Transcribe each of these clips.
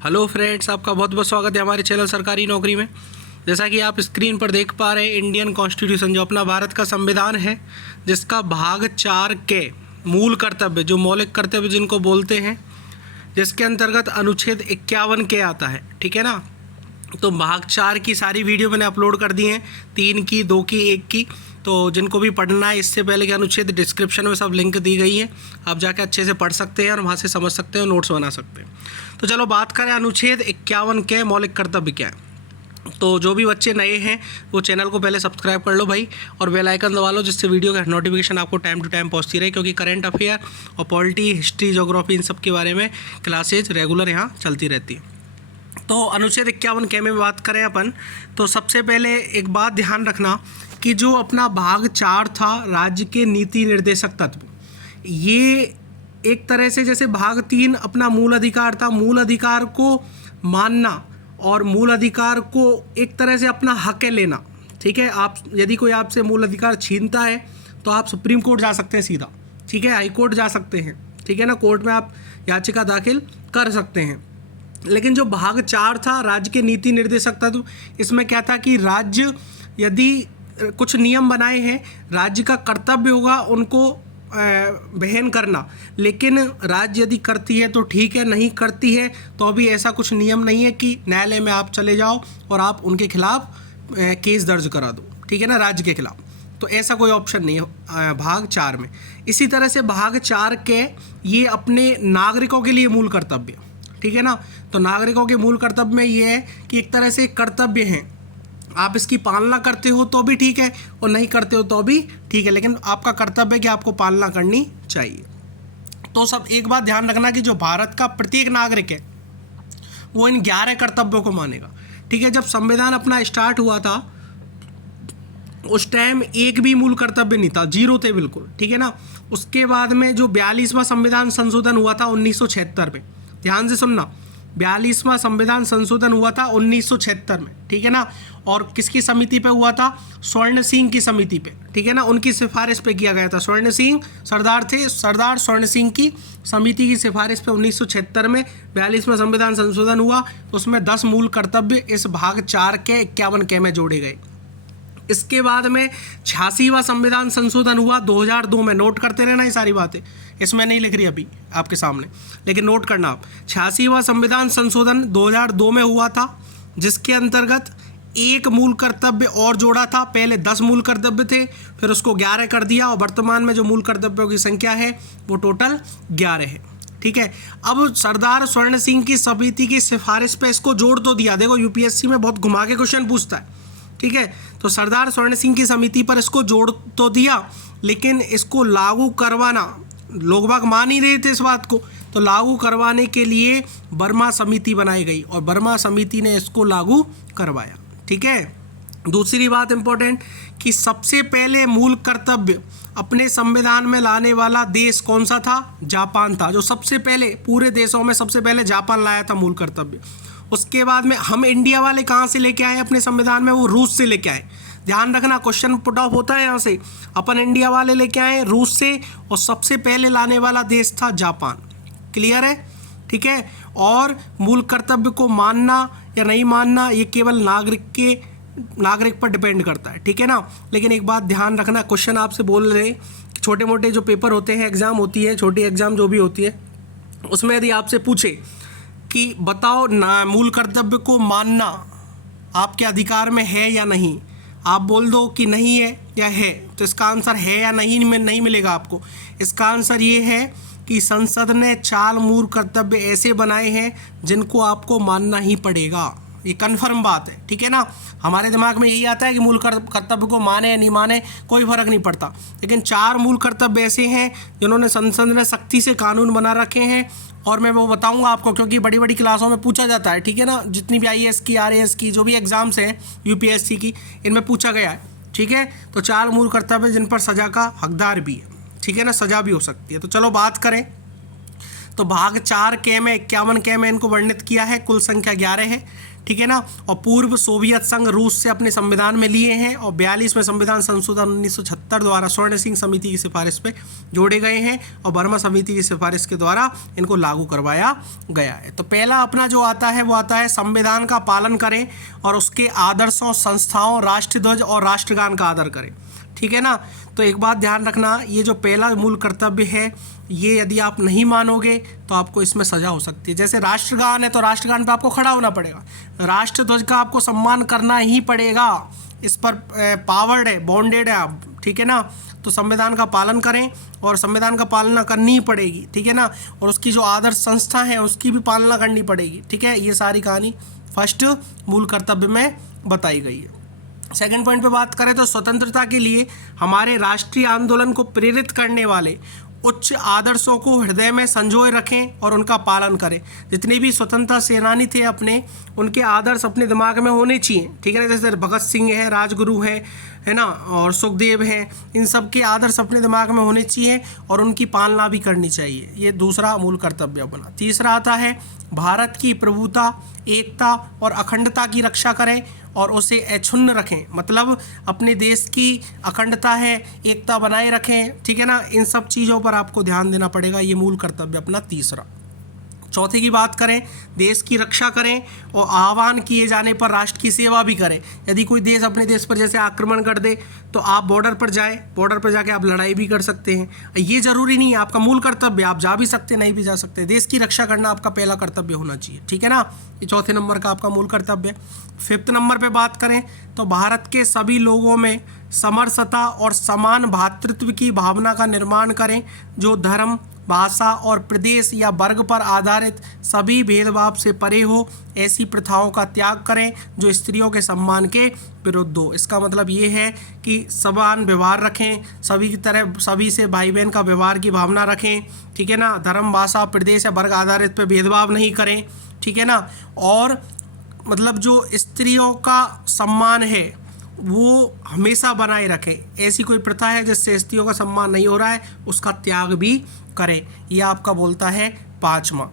Hello friends, आपका बहुत बहुत स्वागत है हमारे चैनल सरकारी नौकरी में। जैसा कि आप स्क्रीन पर देख पा रहे हैं, इंडियन कॉन्स्टिट्यूशन जो अपना भारत का संविधान है, जिसका भाग 4 के मूल कर्तव्य, जो मौलिक कर्तव्य जिनको बोलते हैं, जिसके अंतर्गत अनुच्छेद 51 के आता है। ठीक है ना। तो भाग 4 की सारी वीडियो मैंने अपलोड कर दी हैं, 3 की, 2 की, 1 की। तो जिनको भी पढ़ना है इससे पहले के अनुच्छेद डिस्क्रिप्शन में सब लिंक दी गई है, आप जाके अच्छे से पढ़ सकते हैं और वहाँ से समझ सकते हैं, नोट्स बना सकते हैं। तो चलो बात करें अनुच्छेद 51 के मौलिक कर्तव्य क्या है। तो जो भी बच्चे नए हैं वो चैनल को पहले सब्सक्राइब कर लो भाई, और बेल आइकन दबा लो, जिससे वीडियो का नोटिफिकेशन आपको टाइम टू टाइम पहुंचती रहे, क्योंकि करंट अफेयर और पॉलिटी, हिस्ट्री, ज्योग्राफी, इन सब के बारे में क्लासेज रेगुलर यहाँ चलती रहती है। तो अनुच्छेद 51 के में बात करें अपन, तो सबसे पहले एक बात ध्यान रखना कि जो अपना भाग 4 था, राज्य के नीति निर्देशक तत्व, ये एक तरह से जैसे भाग 3 अपना मूल अधिकार था, मूल अधिकार को मानना और मूल अधिकार को एक तरह से अपना हक लेना। ठीक है, आप यदि कोई आपसे मूल अधिकार छीनता है तो आप सुप्रीम कोर्ट जा सकते हैं सीधा। ठीक है, हाई कोर्ट जा सकते हैं। ठीक है ना, कोर्ट में आप याचिका दाखिल कर सकते हैं। लेकिन जो भाग 4 था, राज्य के नीति निर्देशक तत्व, इसमें क्या था कि राज्य यदि कुछ नियम बनाए हैं, राज्य का कर्तव्य होगा उनको वहन करना, लेकिन राज्य यदि करती है तो ठीक है, नहीं करती है तो अभी ऐसा कुछ नियम नहीं है कि न्यायालय में आप चले जाओ और आप उनके खिलाफ केस दर्ज करा दो। ठीक है ना, राज्य के खिलाफ, तो ऐसा कोई ऑप्शन नहीं है भाग 4 में। इसी तरह से भाग 4 के ये अपने नागरिकों के लिए मूल कर्तव्य। ठीक है ना, तो नागरिकों के मूल कर्तव्य में ये है कि एक तरह से कर्तव्य हैं, आप इसकी पालना करते हो तो भी ठीक है और नहीं करते हो तो भी ठीक है, लेकिन आपका कर्तव्य है कि आपको पालना करनी चाहिए। तो सब एक बात ध्यान रखना कि जो भारत का प्रत्येक नागरिक है वो इन 11 कर्तव्यों को मानेगा। ठीक है, जब संविधान अपना स्टार्ट हुआ था उस टाइम एक भी मूल कर्तव्य नहीं था, जीरो थे बिल्कुल। ठीक है ना, उसके बाद में जो 42वां संविधान संशोधन हुआ था 1976 में, ध्यान से सुनना, 42वां संविधान संशोधन हुआ था 1976 में। ठीक है ना, और किसकी समिति पे हुआ था? स्वर्ण सिंह की समिति पे। ठीक है ना, उनकी सिफारिश पे किया गया था। स्वर्ण सिंह सरदार थे, सरदार स्वर्ण सिंह की समिति की सिफारिश पे 1976 में 42वां संविधान संशोधन हुआ। उसमें 10 मूल कर्तव्य इस भाग 4 के 51 के में जोड़े गए। इसके बाद में 86वां संविधान संशोधन हुआ 2002 में। नोट करते रहना ये सारी बातें, इसमें नहीं लिख रही अभी आपके सामने, लेकिन नोट करना आप। 86वां संविधान संशोधन 2002 में हुआ था, जिसके अंतर्गत एक मूल कर्तव्य और जोड़ा था। पहले 10 मूल कर्तव्य थे, फिर उसको 11 कर दिया, और वर्तमान में जो मूल कर्तव्यों की संख्या है वो टोटल 11 है। ठीक है, अब सरदार स्वर्ण सिंह की समिति की सिफारिश पे इसको जोड़ तो दिया। देखो यूपीएससी में बहुत घुमा के क्वेश्चन पूछता है। ठीक है, तो सरदार स्वर्ण सिंह की समिति पर इसको जोड़ तो दिया, लेकिन इसको लागू करवाना, लोग बाग मान ही रहे थे इस बात को, तो लागू करवाने के लिए वर्मा समिति बनाई गई और वर्मा समिति ने इसको लागू करवाया। ठीक है, दूसरी बात इंपॉर्टेंट कि सबसे पहले मूल कर्तव्य अपने संविधान में लाने वाला देश कौन सा था? जापान था। जो सबसे पहले पूरे देशों में सबसे पहले जापान लाया था मूल कर्तव्य। उसके बाद में हम इंडिया वाले कहाँ से लेके आए अपने संविधान में? वो रूस से लेके आए। ध्यान रखना, क्वेश्चन पुट ऑफ होता है यहाँ से। अपन इंडिया वाले लेके आए रूस से, और सबसे पहले लाने वाला देश था जापान। क्लियर है? ठीक है, और मूल कर्तव्य को मानना या नहीं मानना ये केवल नागरिक पर डिपेंड करता है। ठीक है ना, लेकिन एक बात ध्यान रखना, क्वेश्चन आपसे बोल रहे हैं, छोटे मोटे जो पेपर होते हैं, एग्जाम होती है, छोटी एग्जाम जो भी होती है, उसमें यदि आपसे पूछे कि बताओ ना मूल कर्तव्य को मानना आपके अधिकार में है या नहीं, आप बोल दो कि नहीं है या है, तो इसका आंसर है या नहीं में नहीं मिलेगा आपको। इसका आंसर ये है कि संसद ने 4 मूल कर्तव्य ऐसे बनाए हैं जिनको आपको मानना ही पड़ेगा। ये कन्फर्म बात है। ठीक है ना, हमारे दिमाग में यही आता है कि मूल कर्तव्य को माने या नहीं माने कोई फर्क नहीं पड़ता, लेकिन 4 मूल कर्तव्य ऐसे हैं जिन्होंने संसद ने सख्ती से कानून बना रखे हैं, और मैं वो बताऊंगा आपको, क्योंकि बड़ी बड़ी क्लासों में पूछा जाता है। ठीक है ना, जितनी भी आईएएस की, आरएएस की, जो भी एग्जाम्स हैं यूपीएससी की, इनमें पूछा गया है। ठीक है, तो 4 मूल कर्तव्य जिन पर सजा का हकदार भी है। ठीक है ना, सजा भी हो सकती है। तो चलो बात करें, तो भाग 4 के में 51 के में इनको वर्णित किया है, कुल संख्या 11 है, ठीक है ना। और पूर्व सोवियत संघ रूस से अपने संविधान में लिए हैं और 42 में संविधान संशोधन 1976 द्वारा स्वर्ण सिंह समिति की सिफारिश पे जोड़े गए हैं और वर्मा समिति की सिफारिश के द्वारा इनको लागू करवाया गया है। तो पहला अपना जो आता है वो आता है संविधान का पालन करें और उसके आदर्शों, संस्थाओं, राष्ट्रध्वज और राष्ट्रगान का आदर करें, ठीक है ना। तो एक बात ध्यान रखना, ये जो पहला मूल कर्तव्य है ये यदि आप नहीं मानोगे तो आपको इसमें सजा हो सकती है। जैसे राष्ट्रगान है तो राष्ट्रगान पे आपको खड़ा होना पड़ेगा, राष्ट्रध्वज का आपको सम्मान करना ही पड़ेगा, इस पर पावर्ड है, बॉन्डेड है आप, ठीक है ना। तो संविधान का पालन करें और संविधान का पालना करनी ही पड़ेगी, ठीक है ना। और उसकी जो आदर्श संस्था है उसकी भी पालना करनी पड़ेगी, ठीक है। ये सारी कहानी फर्स्ट मूल कर्तव्य में बताई गई है। सेकंड पॉइंट पे बात करें तो स्वतंत्रता के लिए हमारे राष्ट्रीय आंदोलन को प्रेरित करने वाले उच्च आदर्शों को हृदय में संजोए रखें और उनका पालन करें। जितने भी स्वतंत्रता सेनानी थे अपने, उनके आदर्श अपने दिमाग में होने चाहिए, ठीक है ना। जैसे भगत सिंह है, राजगुरु है ना, और सुखदेव हैं, इन सब के आदर्श अपने दिमाग में होने चाहिए और उनकी पालना भी करनी चाहिए। ये दूसरा मूल कर्तव्य अपना। तीसरा आता है भारत की प्रभुता, एकता और अखंडता की रक्षा करें और उसे अक्षुण्ण रखें, मतलब अपने देश की अखंडता है, एकता बनाए रखें, ठीक है ना। इन सब चीज़ों पर आपको ध्यान देना पड़ेगा, ये मूल कर्तव्य अपना तीसरा। चौथे की बात करें, देश की रक्षा करें और आह्वान किए जाने पर राष्ट्र की सेवा भी करें। यदि कोई देश अपने देश पर जैसे आक्रमण कर दे तो आप बॉर्डर पर जाएं, बॉर्डर पर जाके आप लड़ाई भी कर सकते हैं। ये ज़रूरी नहीं है, आपका मूल कर्तव्य, आप जा भी सकते नहीं भी जा सकते। देश की रक्षा करना आपका पहला कर्तव्य होना चाहिए, ठीक है ना। ये चौथे नंबर का आपका मूल कर्तव्य। फिफ्थ नंबर पे बात करें तो भारत के सभी लोगों में समरसता और समान भ्रातृत्व की भावना का निर्माण करें, जो धर्म, भाषा और प्रदेश या वर्ग पर आधारित सभी भेदभाव से परे हो। ऐसी प्रथाओं का त्याग करें जो स्त्रियों के सम्मान के विरुद्ध हो। इसका मतलब ये है कि समान व्यवहार रखें, सभी की तरह सभी से भाई बहन का व्यवहार की भावना रखें, ठीक है ना। धर्म, भाषा, प्रदेश या वर्ग आधारित पर भेदभाव नहीं करें, ठीक है ना। और मतलब जो स्त्रियों का सम्मान है वो हमेशा बनाए रखें। ऐसी कोई प्रथा है जिससे स्त्रियों का सम्मान नहीं हो रहा है, उसका त्याग भी करें। यह आपका बोलता है पाँचवा।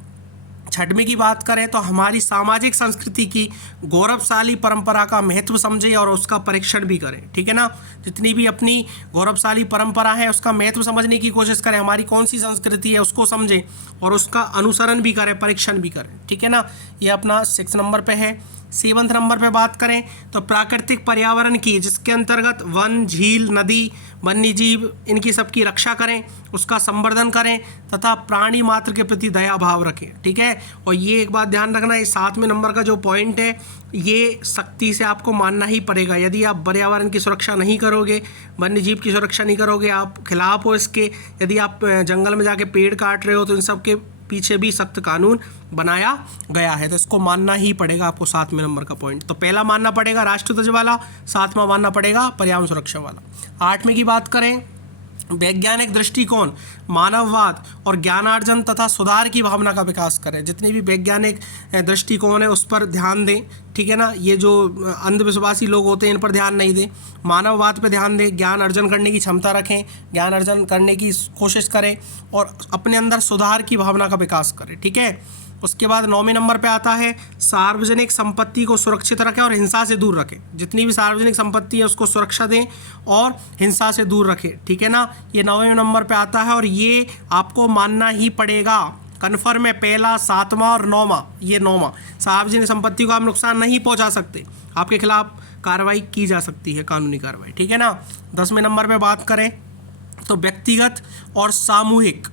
छठवीं की बात करें तो हमारी सामाजिक संस्कृति की गौरवशाली परंपरा का महत्व समझें और उसका परीक्षण भी करें, ठीक है ना। जितनी भी अपनी गौरवशाली परंपरा है उसका महत्व समझने की कोशिश करें, हमारी कौन सी संस्कृति है उसको समझें और उसका अनुसरण भी करें, परीक्षण भी करें, ठीक है ना। ये अपना 6 नंबर पे है। 7 नंबर पे बात करें तो प्राकृतिक पर्यावरण की, जिसके अंतर्गत वन, झील, नदी, वन्य जीव, इनकी सबकी रक्षा करें, उसका संवर्धन करें तथा प्राणी मात्र के प्रति दया भाव रखें, ठीक है। और ये एक बात ध्यान रखना, इस 7वें नंबर का जो पॉइंट है ये सख्ती से आपको मानना ही पड़ेगा। यदि आप पर्यावरण की सुरक्षा नहीं करोगे, वन्य जीव की सुरक्षा नहीं करोगे, आप खिलाफ हो इसके, यदि आप जंगल में जाके पेड़ काट रहे हो तो इन सब के पीछे भी सख्त कानून बनाया गया है, तो इसको मानना ही पड़ेगा आपको। 7वें नंबर का पॉइंट तो पहला मानना पड़ेगा राष्ट्रध्वज वाला, 7वां मानना पड़ेगा पर्यावरण सुरक्षा वाला। 8वें की बात करें, वैज्ञानिक दृष्टिकोण, मानववाद और ज्ञानार्जन तथा सुधार की भावना का विकास करें। जितनी भी वैज्ञानिक दृष्टिकोण है उस पर ध्यान दें, ठीक है ना। ये जो अंधविश्वासी लोग होते हैं इन पर ध्यान नहीं दें, मानववाद पर ध्यान दें, ज्ञान अर्जन करने की क्षमता रखें, ज्ञान अर्जन करने की कोशिश करें और अपने अंदर सुधार की भावना का विकास करें, ठीक है। उसके बाद 9वें नंबर पे आता है सार्वजनिक संपत्ति को सुरक्षित रखें और हिंसा से दूर रखें। जितनी भी सार्वजनिक संपत्ति है उसको सुरक्षा दें और हिंसा से दूर रखें, ठीक है ना। ये 9वें नंबर पे आता है और ये आपको मानना ही पड़ेगा। कन्फर्म है, पहला, 7वां और 9वां। ये 9वां, सार्वजनिक संपत्ति को आप नुकसान नहीं पहुंचा सकते, आपके खिलाफ कार्रवाई की जा सकती है, कानूनी कार्रवाई, ठीक है ना। 10वें नंबर पे बात करें तो व्यक्तिगत और सामूहिक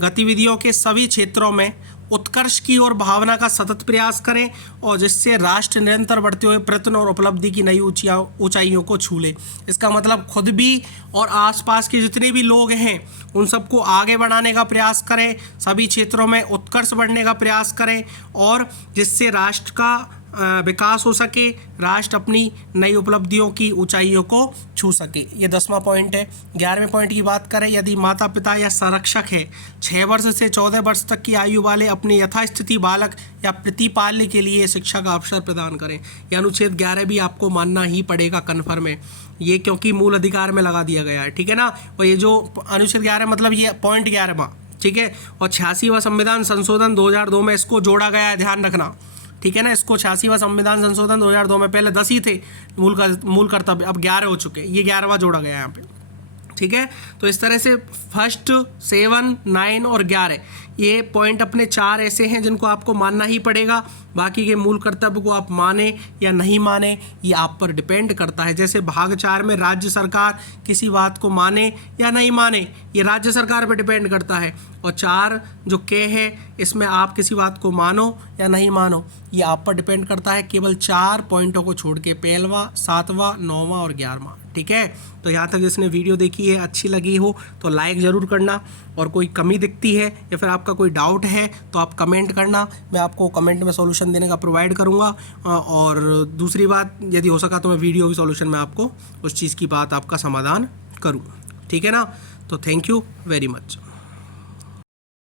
गतिविधियों के सभी क्षेत्रों में उत्कर्ष की ओर भावना का सतत प्रयास करें और जिससे राष्ट्र निरंतर बढ़ते हुए प्रयत्न और उपलब्धि की नई ऊंचाइयों को छू ले। इसका मतलब खुद भी और आसपास के जितने भी लोग हैं उन सबको आगे बढ़ाने का प्रयास करें, सभी क्षेत्रों में उत्कर्ष बढ़ने का प्रयास करें और जिससे राष्ट्र का विकास हो सके, राष्ट्र अपनी नई उपलब्धियों की ऊंचाइयों को छू सके। ये 10वां पॉइंट है। 11वें पॉइंट की बात करें, यदि माता पिता या संरक्षक है 6 वर्ष से 14 वर्ष तक की आयु वाले अपने यथास्थिति बालक या प्रतिपाल्य के लिए शिक्षा का अवसर प्रदान करें। यह अनुच्छेद 11 भी आपको मानना ही पड़ेगा, कन्फर्म है ये, क्योंकि मूल अधिकार में लगा दिया गया है, ठीक है ना। और ये जो अनुच्छेद 11 मतलब ये पॉइंट 11वां, ठीक है। और 86वां संविधान संशोधन 2002 में इसको जोड़ा गया है, ध्यान रखना, ठीक है ना। इसको 86वां संविधान संशोधन 2002 में, पहले 10 ही थे मूल कर्तव्य, अब 11 हो चुके, ये 11वां जोड़ा गया है यहाँ पे, ठीक है। तो इस तरह से फर्स्ट 7, 9 और 11 ये पॉइंट अपने 4 ऐसे हैं जिनको आपको मानना ही पड़ेगा। बाकी के मूल कर्तव्य को आप माने या नहीं माने ये आप पर डिपेंड करता है। जैसे भाग 4 में राज्य सरकार किसी बात को माने या नहीं माने ये राज्य सरकार पर डिपेंड करता है, और 4 जो के है इसमें आप किसी बात को मानो या नहीं मानो ये आप पर डिपेंड करता है, केवल 4 पॉइंटों को छोड़ के, 5वां, 7वां, 9वां और 11वां, ठीक है। तो यहाँ तक जिसने वीडियो देखी है अच्छी लगी हो तो लाइक ज़रूर करना, और कोई कमी दिखती है या फिर आपका कोई डाउट है तो आप कमेंट करना, मैं आपको कमेंट में सॉल्यूशन देने का प्रोवाइड करूँगा। और दूसरी बात, यदि हो सका तो मैं वीडियो की सॉल्यूशन में आपको उस चीज़ की बात आपका समाधान करूँ, ठीक है ना। तो थैंक यू वेरी मच।